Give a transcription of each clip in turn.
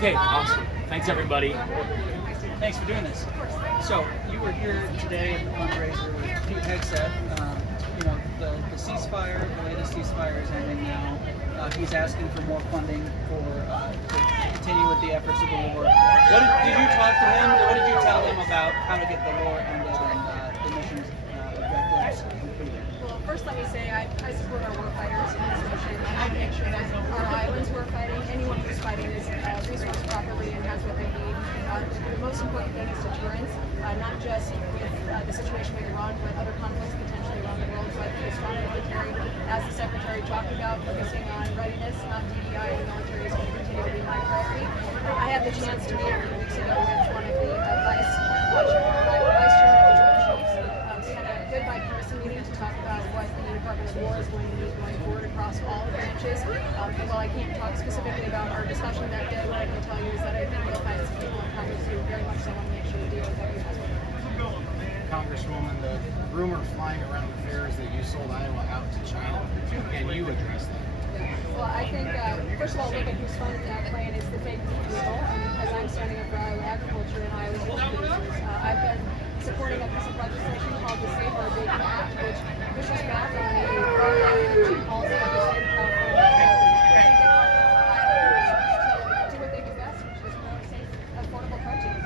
Okay, awesome. Thanks, everybody. Thanks for doing this. So, you were here today at the fundraiser with Pete Hegseth. The ceasefire, the latest ceasefire is ending now. He's asking for more funding to continue with the efforts of the war. Did you talk to him? What did you tell him about how to get the war ended and the mission's objectives completed? Well, first let me say I support our war fighters in this mission, and I make sure that our islands who are fighting, anyone who's fighting, is resourced properly and has what they need. The most important thing is deterrence, not just with the situation with Iran, but other conflicts potentially around the world. So I think a strong military, as the Secretary talked about, focusing on readiness, not DEI, and the military is going to continue to be my priority. I had the chance to meet a few weeks ago with one of the vice chairman of the Joint Chiefs. We had a good bipartisan meeting to talk about what the Department of War is going to need going forward across all the branches. And while I can't talk specifically about our discussion that day, what I can tell you is that I think we'll find some people in Congress who very much so want to make sure we deal with what we have. Congresswoman, the rumor flying around the fair is that you sold Iowa out to China. Can you address that? Well, I think, first of all, look at who's funding that plan is the fake people, because I'm standing up for Iowa agriculture and Iowa wool producers. I've been supporting a piece of legislation called the Save Our Bacon Act, which pushes back on a energy policy of the state of California to do what they do best, which is grow safe, affordable protein.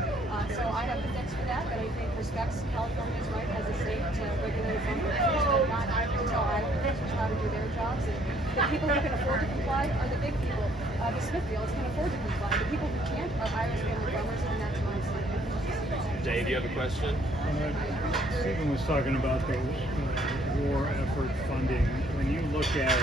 So I have the fix for that, but I think respects California's right as a state to regulate its own producers, but not to tell Iowa producers how to do their jobs. And the people who can afford to comply are the big people. The Smithfields can afford to comply. The people who can't are Iowa's family farmers, and that's what I'm saying. Dave, you have a question? Stephen was talking about the war effort funding. When you look at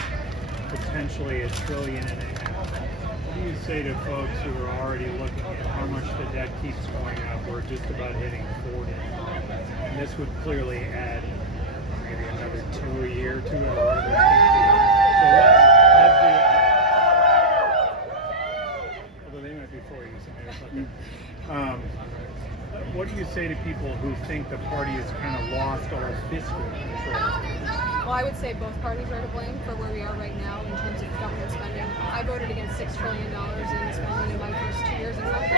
potentially $1.5 trillion, what do you say to folks who are already looking at how much the debt keeps going up? We're just about hitting 40. And this would clearly add maybe another 2 a year to it, or whatever it's going to be. Although they might be 40, so maybe it's okay. What do you say to people who think the party has kind of lost all fiscal control? Well, I would say both parties are to blame for where we are right now in terms of government spending. I voted against $6 trillion in spending in my first 2 years in Congress.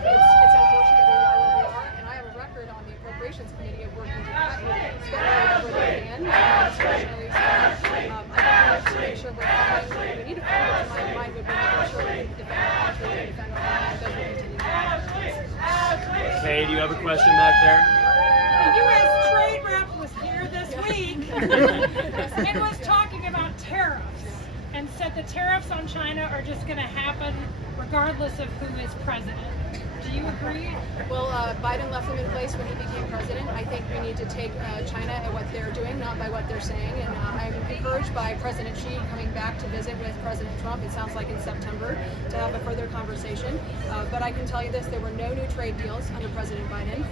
It's unfortunate we are where we are, and I have a record on the Appropriations Committee of working to cut spending wherever we can, discretionary spending. I think we need to make sure we're funding what we need to fund, which in my mind would be making sure we defend our country and defend our land as we continue to Hey, do you have a question back there? The U.S. trade rep was here this week and was talking about tariffs and said the tariffs on China are just going to happen regardless of who is president. Do you agree? Well, Biden left them in place when he became president. I think we need to take China at what they're doing, not by what they're saying. And I'm encouraged by President Xi coming back to visit with President Trump, it sounds like in September, to have a further conversation. But I can tell you this, there were no new trade deals under President Biden.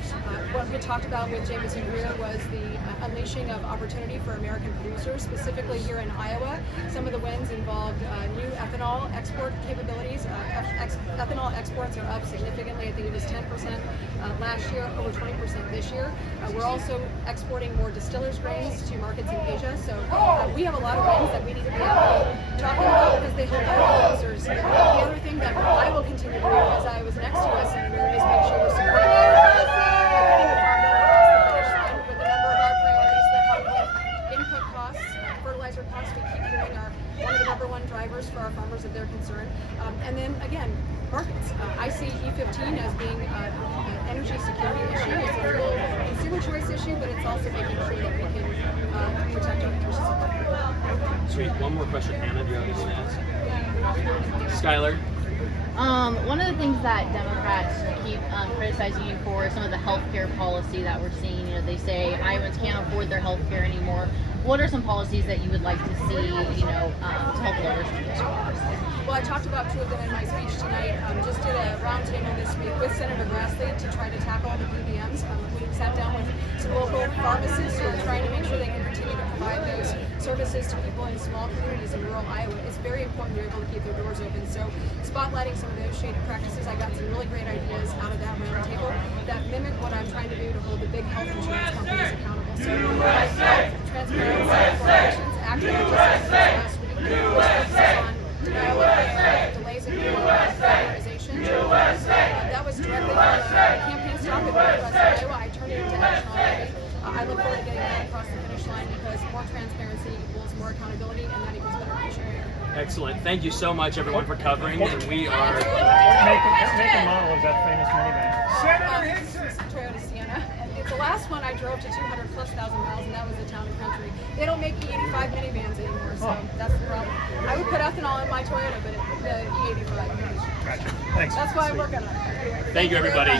What we talked about with Jameson Greer was the unleashing of opportunity for American producers, specifically here in Iowa. Some of the wins involved new ethanol export capabilities. Ethanol exports are up significantly. I think it was 10% last year, over 20% this year. We're also exporting more distillers grains to markets in Asia. So we have a lot of wins that we need to be talking about because they help our producers. The other thing that I will continue to do as I was next U.S. Senator is make sure we're supporting getting the farm bill across the finish line with a number of our priorities that help with input costs, fertilizer costs. We keep hearing are one of the #1 drivers for our farmers if they're concerned. And then again, markets. I see E15 as being an energy security issue. It's a real consumer choice issue, but it's also making sure that we can protect our nutrition supply. Sweet. One more question, Hannah. Do you have anything to ask? Skylar? One of the things that Democrats keep criticizing you for is some of the healthcare policy that we're seeing. They say Iowans can't afford their healthcare anymore. What are some policies that you would like to see, to help lower some of those costs? Well, I talked about 2 of them in my speech tonight. Just did a roundtable this week with Senator Grassley to try to tackle the PBMs. We sat down with some local pharmacists who are trying to make sure they can continue to provide those services to people in small communities in rural Iowa. It's very important they're able to keep their doors open. So spotlighting some of those shady practices, I got some really great ideas out of that roundtable that mimic what I'm trying to do to hold the big health insurance companies accountable. So transparency for patients, acting just like last week, which focuses on denial of care, delays in care, more accountability, and that equals better sharing. Excellent. Thank you so much, everyone, for covering. And we are. Make a model of that famous minivan. Toyota Sienna. The last one I drove to 200+ thousand miles, and that was a town and country. They don't make E85 minivans anymore, so that's the problem. I would put ethanol in my Toyota, but the E85. Gotcha. Thanks. That's why I'm working on it. Thank you, everybody.